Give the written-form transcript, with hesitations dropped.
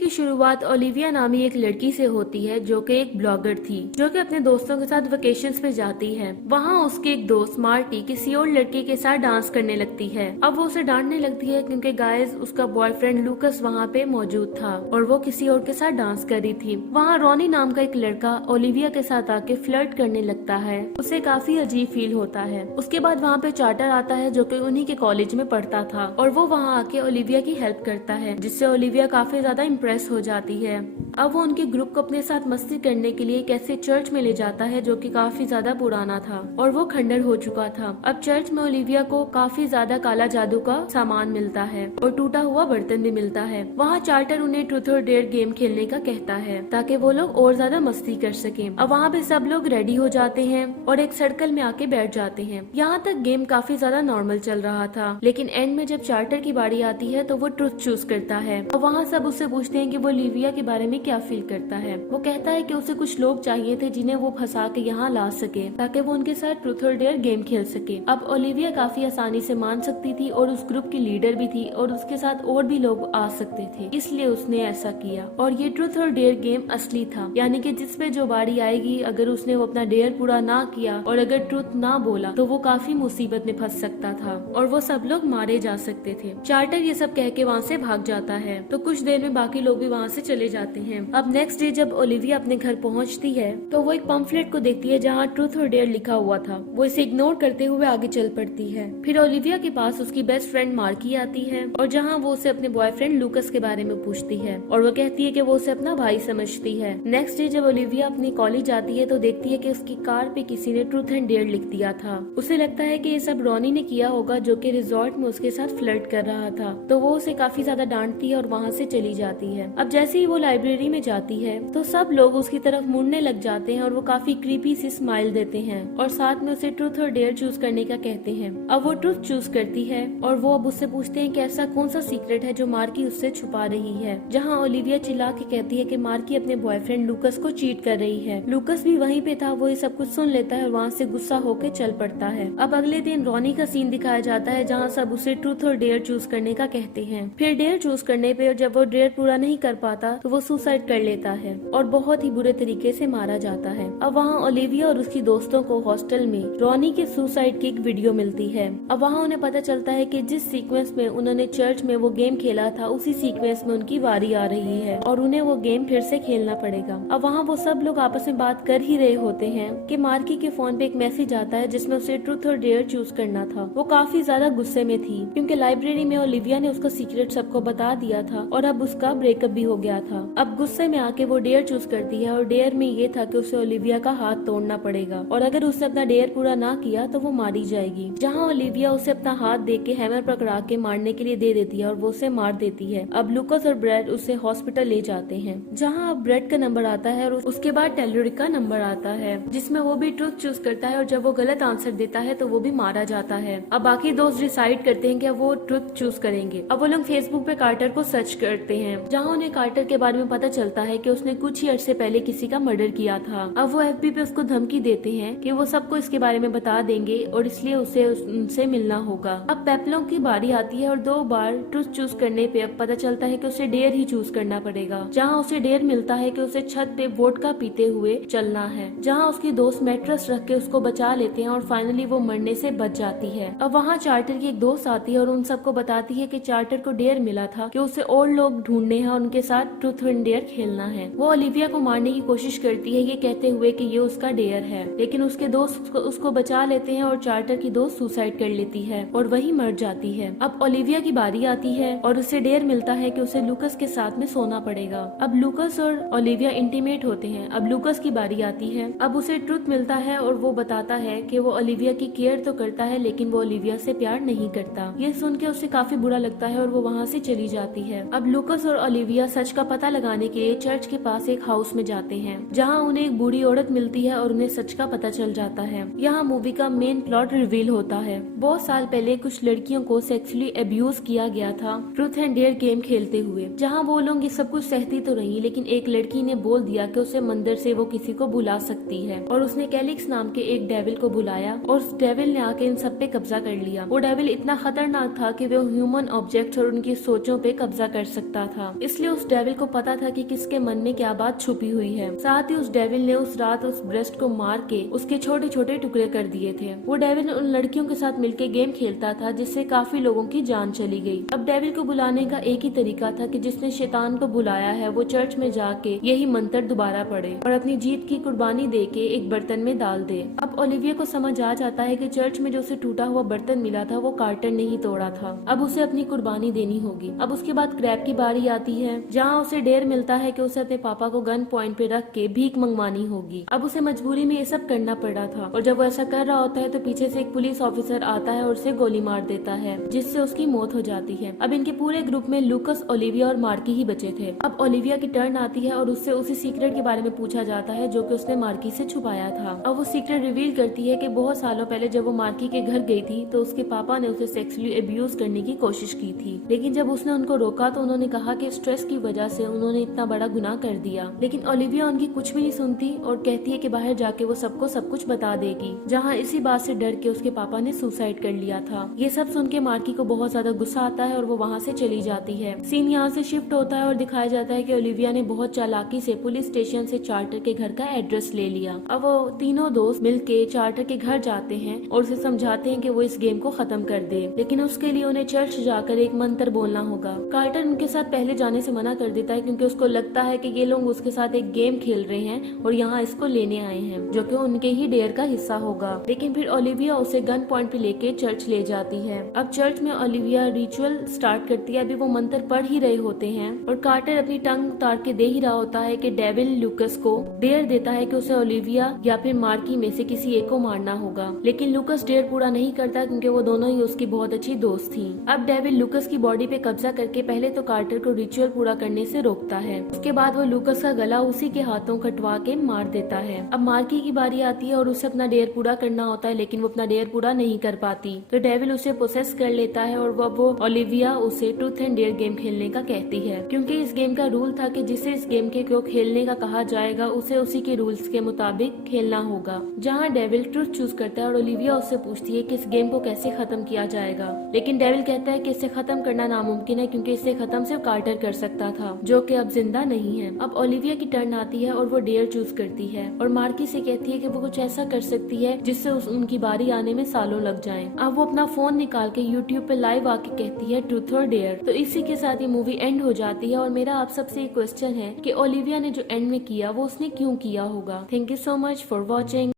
की शुरुआत ओलिविया नामी एक लड़की से होती है जो कि एक ब्लॉगर थी, जो कि अपने दोस्तों के साथ वेकेशंस पे जाती है। वहाँ उसकी एक दोस्त मार्टी किसी और लड़के के साथ डांस करने लगती है। अब वो उसे डांटने लगती है क्योंकि गाइस उसका बॉयफ्रेंड लूकस वहाँ पे मौजूद था और वो किसी और के साथ डांस कर रही थी। वहाँ रॉनी नाम का एक लड़का ओलिविया के साथ आके फ्लर्ट करने लगता है। उसे काफी अजीब फील होता है। उसके बाद वहाँ पे चार्टर आता है जो कि उन्हीं के कॉलेज में पढ़ता था और वो वहाँ आके ओलिविया की हेल्प करता है, जिससे ओलिविया काफी ज्यादा इम्प्रेस हो जाती है। अब वो उनके ग्रुप को अपने साथ मस्ती करने के लिए कैसे चर्च में ले जाता है जो कि काफी ज्यादा पुराना था और वो खंडर हो चुका था। अब चर्च में ओलिविया को काफी ज्यादा काला जादू का सामान मिलता है और टूटा हुआ बर्तन भी मिलता है। वहाँ चार्टर उन्हें ट्रूथ और डेयर गेम खेलने का कहता है ताकि वो लोग और ज्यादा मस्ती कर सके। अब वहाँ पे सब लोग रेडी हो जाते हैं और एक सर्कल में आके बैठ जाते हैं। यहाँ तक गेम काफी ज्यादा नॉर्मल चल रहा था, लेकिन एंड में जब चार्टर की बारी आती है तो वो ट्रूथ चूज करता है और वहाँ सब उससे पूछते हैं कि वो ओलिविया के बारे में क्या फील करता है। वो कहता है कि उसे कुछ लोग चाहिए थे जिन्हें वो फंसा के यहाँ ला सके ताकि वो उनके साथ ट्रूथ और डेयर गेम खेल सके। अब ओलिविया काफी आसानी से मान सकती थी और उस ग्रुप की लीडर भी थी और उसके साथ और भी लोग आ सकते थे, इसलिए उसने ऐसा किया। और ये ट्रूथ और डेयर गेम असली था, यानी कि जिसपे जो बारी आएगी अगर उसने वो अपना डेयर पूरा ना किया और अगर ट्रूथ ना बोला तो वो काफी मुसीबत में फंस सकता था और वो सब लोग मारे जा सकते थे। चार्टर ये सब कह के वहाँ से भाग जाता है तो कुछ देर में बाकी लोग भी वहाँ से चले जाते हैं। अब नेक्स्ट डे जब ओलिविया अपने घर पहुँचती है तो वो एक पंफलेट को देखती है जहाँ ट्रूथ और डेयर लिखा हुआ था। वो इसे इग्नोर करते हुए आगे चल पड़ती है। फिर ओलिविया के पास उसकी बेस्ट फ्रेंड मार्की आती है और जहाँ वो उसे अपने बॉयफ्रेंड लूकस के बारे में पूछती है और वो कहती है कि वो उसे अपना भाई समझती है। नेक्स्ट डे जब ओलिविया अपनी कॉलेज आती है तो देखती है कि उसकी कार पे किसी ने ट्रूथ एंड डेयर लिख दिया था। उसे लगता है कि ये सब रॉनी ने किया होगा जो कि रिजॉर्ट में उसके साथ फ्लर्ट कर रहा था, तो वो उसे काफी ज्यादा डांटती है और वहाँ से चली जाती है। अब जैसे ही वो लाइब्रेरी में जाती है तो सब लोग उसकी तरफ मुड़ने लग जाते हैं और वो काफी क्रीपी सी स्माइल देते हैं और साथ में उसे ट्रूथ और डेयर चूज करने का कहते हैं। अब वो ट्रूथ चूज करती है और वो अब उससे पूछते हैं कि ऐसा कौन सा सीक्रेट है जो मार्की उससे छुपा रही है, जहाँ ओलिविया चिल्ला के कहती है कि मार्की अपने बॉयफ्रेंड लूकस को चीट कर रही है। लूकस भी वहीं पे था, वो ये सब कुछ सुन लेता है और वहाँ से गुस्सा होके चल पड़ता है। अब अगले दिन रॉनी का सीन दिखाया जाता है जहाँ सब उसे ट्रूथ और डेयर चूज करने का कहते हैं। फिर डेयर चूज करने पे जब वो डेयर पूरा नहीं कर पाता तो वो सुसाइड कर लेता है और बहुत ही बुरे तरीके से मारा जाता है। अब वहाँ ओलिविया और उसकी दोस्तों को हॉस्टल में रॉनी के सुसाइड की एक वीडियो मिलती है। अब वहाँ उन्हें पता चलता है कि जिस सीक्वेंस में उन्होंने चर्च में वो गेम खेला था उसी सीक्वेंस में उनकी बारी आ रही है और उन्हें वो गेम फिर से खेलना पड़ेगा। अब वहाँ वो सब लोग आपस में बात कर ही रहे होते हैं कि मार्की के फोन पे एक मैसेज आता है जिसमें उसे ट्रूथ और डेयर चूज करना था। वो काफी ज्यादा गुस्से में थी क्योंकि लाइब्रेरी में ओलिविया ने उसका सीक्रेट सबको बता दिया था और अब उसका ब्रेकअप भी हो गया था। अब गुस्से में आके वो डेयर चूज करती है और डेयर में ये था कि उसे ओलिविया का हाथ तोड़ना पड़ेगा और अगर उसने अपना डेयर पूरा ना किया तो वो मारी जाएगी। जहाँ ओलिविया उसे अपना हाथ दे के हैमर पकड़ा के मारने के लिए दे देती है और वो उसे मार देती है। अब लूकस और ब्रेड उसे हॉस्पिटल ले जाते हैं जहाँ अब ब्रेड का नंबर आता है और उसके बाद टेलरिक का नंबर आता है जिसमें वो भी ट्रूथ चूज करता है और जब वो गलत आंसर देता है तो वो भी मारा जाता है। अब बाकी दोस्त डिसाइड करते हैं कि अब वो ट्रूथ चूज करेंगे। अब वो लोग फेसबुक पे कार्टर को सर्च करते हैं जहाँ उन्हें कार्टर के बारे में पता चलता है कि उसने कुछ ही अर्से पहले किसी का मर्डर किया था। अब वो एफबी पे उसको धमकी देते हैं कि वो सबको इसके बारे में बता देंगे और इसलिए उसे उनसे मिलना होगा। अब पेपलों की बारी आती है और 2 बार ट्रूथ चूज करने पे अब पता चलता है कि उसे डेयर ही चूज करना पड़ेगा, जहाँ उसे डेयर मिलता है कि उसे छत पे वोडका पीते हुए चलना है, जहाँ उसकी दोस्त मैट्रेस रख के उसको बचा लेते हैं और फाइनली वो मरने से बच जाती है। अब वहाँ चार्टर की एक दोस्त आती है और उन सबको बताती है कि चार्टर को डेयर मिला था कि उसे और लोग ढूंढने हैं और उनके साथ ट्रूथ एंड डेयर खेलना है। वो ओलिविया को मारने की कोशिश करती है ये कहते हुए कि ये उसका डेयर है, लेकिन उसके दोस्त उसको बचा लेते हैं और चार्टर की दोस्त सुसाइड कर लेती है और वही मर जाती है। अब ओलिविया की बारी आती है और उसे डेयर मिलता है कि उसे लूकस के साथ में सोना पड़ेगा। अब लूकस और ओलिविया इंटीमेट होते हैं। अब लूकस की बारी आती है। अब उसे ट्रूथ मिलता है और वो बताता है कि वो ओलिविया की केयर तो करता है लेकिन वो ओलिविया से प्यार नहीं करता। ये सुन के उसे काफी बुरा लगता है और वो वहाँ से चली जाती है। अब लूकस और ओलिविया सच का पता लगाने के लिए चर्च के पास एक हाउस में जाते हैं, जहाँ उन्हें एक बूढ़ी औरत मिलती है और उन्हें सच का पता चल जाता है। यहाँ मूवी का मेन प्लॉट रिवील होता है। बहुत साल पहले कुछ लड़कियों को सेक्सुअली अब्यूज किया गया था ट्रूथ एंड डेयर गेम खेलते हुए, जहाँ वो लोग ये सब कुछ सहती तो रही, लेकिन एक लड़की ने बोल दिया कि उसे मंदिर से वो किसी को बुला सकती है, और उसने कैलिक्स नाम के एक डेविल को बुलाया और उस डेविल ने आके इन सब पे कब्जा कर लिया। वो डेविल इतना खतरनाक था कि वो ह्यूमन ऑब्जेक्ट्स और उनकी सोचों पे कब्जा कर सकता था। इसलिए उस डेविल को पता था कि किसके मन में क्या बात छुपी हुई है। साथ ही उस डेविल ने उस रात उस ब्रेस्ट को मार के उसके छोटे छोटे टुकड़े कर दिए थे। वो डेविल उन लड़कियों के साथ मिलके गेम खेलता था, जिससे काफी लोगों की जान चली गई। अब डेविल को बुलाने का एक ही तरीका था कि जिसने शैतान को बुलाया है वो चर्च में जाके यही मंत्र दोबारा पढ़े और अपनी जीत की कुर्बानी दे के एक बर्तन में डाल दे। अब ओलिविया को समझ आ जाता है कि चर्च में जो उसे टूटा हुआ बर्तन मिला था वो कार्टर ने ही तोड़ा था। अब उसे अपनी कुर्बानी देनी होगी। अब उसके बाद क्रैब की बारी आती है, जहाँ उसे डेर मिलता है कि उसे अपने पापा को गन पॉइंट पे रख के भीख मंगवानी होगी। अब उसे मजबूरी में ये सब करना पड़ा था, और जब वो ऐसा कर रहा होता है तो पीछे से एक पुलिस ऑफिसर आता है और उसे गोली मार देता है, जिससे उसकी मौत हो जाती है। अब इनके पूरे ग्रुप में लूकस, ओलिविया और मार्की ही बचे थे। अब ओलिविया की टर्न आती है और उससे उसी सीक्रेट के बारे में पूछा जाता है जो कि उसने मार्की से छुपाया था। अब वो सीक्रेट रिवील करती है कि बहुत सालों पहले जब वो मार्की के घर गई थी तो उसके पापा ने उसे सेक्सुअली अब्यूज करने की कोशिश की थी, लेकिन जब उसने उनको रोका तो उन्होंने कहा कि स्ट्रेस की वजह से उन्होंने इतना बड़ा गुनाह कर दिया। लेकिन ओलिविया उनकी कुछ भी नहीं सुनती और कहती है कि बाहर जाके वो सबको सब कुछ बता देगी, जहाँ इसी बात से डर के उसके पापा ने सुसाइड कर लिया था। ये सब सुन के मार्की को बहुत ज्यादा गुस्सा आता है और वो वहाँ से चली जाती है। सीन यहाँ से शिफ्ट होता है और दिखाया जाता है कि ओलिविया ने बहुत चालाकी से पुलिस स्टेशन से चार्टर के घर का एड्रेस ले लिया। अब वो तीनों दोस्त मिलके चार्टर के घर जाते हैं और उसे समझाते हैं कि वो इस गेम को खत्म कर दे, लेकिन उसके लिए उन्हें चर्च जाकर एक मंत्र बोलना होगा। कार्टर उनके साथ पहले जाने से मना कर देता है क्योंकि उसको लगता है कि ये लोग उसके साथ एक गेम खेल रहे हैं और यहाँ इसको लेने आए हैं, जो कि उनके ही डेयर का हिस्सा होगा। लेकिन फिर ओलिविया उसे गन पॉइंट पे लेके चर्च ले जाती है। अब चर्च में ओलिविया रिचुअल स्टार्ट करती है। अभी वो मंत्र पढ़ ही रहे होते हैं और कार्टर अपनी टंग उतार के दे ही रहा होता है कि डेविल लूकस को डेयर देता है कि उसे ओलिविया या फिर मार्की में से किसी एक को मारना होगा, लेकिन लूकस डेयर पूरा नहीं करता क्योंकि वो दोनों ही उसकी बहुत अच्छी दोस्त थी। अब डेविल लूकस की बॉडी पे कब्जा करके पहले तो कार्टर को रिचुअल पूरा करने से रोकता है, उसके बाद वो लूकस का गला उसी के हाथों कटवा के मार देता है। अब मार्की की बारी आती है और उसे अपना डेयर पूरा करना होता है, लेकिन वो अपना डेयर पूरा नहीं कर पाती, तो डेविल उसे पोसेस कर लेता है और वो ओलिविया उसे ट्रूथ एंड डेयर गेम खेलने का कहती है, क्योंकि इस गेम का रूल था कि जिसे इस गेम के को खेलने का कहा जाएगा उसे उसी के रूल्स के मुताबिक खेलना होगा। जहाँ डेविल ट्रूथ चूज करता है और ओलिविया उससे पूछती है कि इस गेम को कैसे खत्म किया जाएगा, लेकिन डेविल कहता है कि इसे खत्म करना नामुमकिन है क्योंकि इसे खत्म सिर्फ कार्टर कर सकता था, जो कि अब जिंदा नहीं है। अब ओलिविया की टर्न आती है और वो डेयर चूज करती है और मार्की से कहती है कि वो कुछ ऐसा कर सकती है जिससे उनकी बारी आने में सालों लग जाएं। अब वो अपना फोन निकाल के यूट्यूब पे लाइव आके कहती है ट्रूथ और डेयर। तो इसी के साथ ये मूवी एंड हो जाती है और मेरा आप सबसे एक क्वेश्चन है कि ओलिविया ने जो एंड में किया वो उसने क्यों किया होगा। Thank you so much for watching.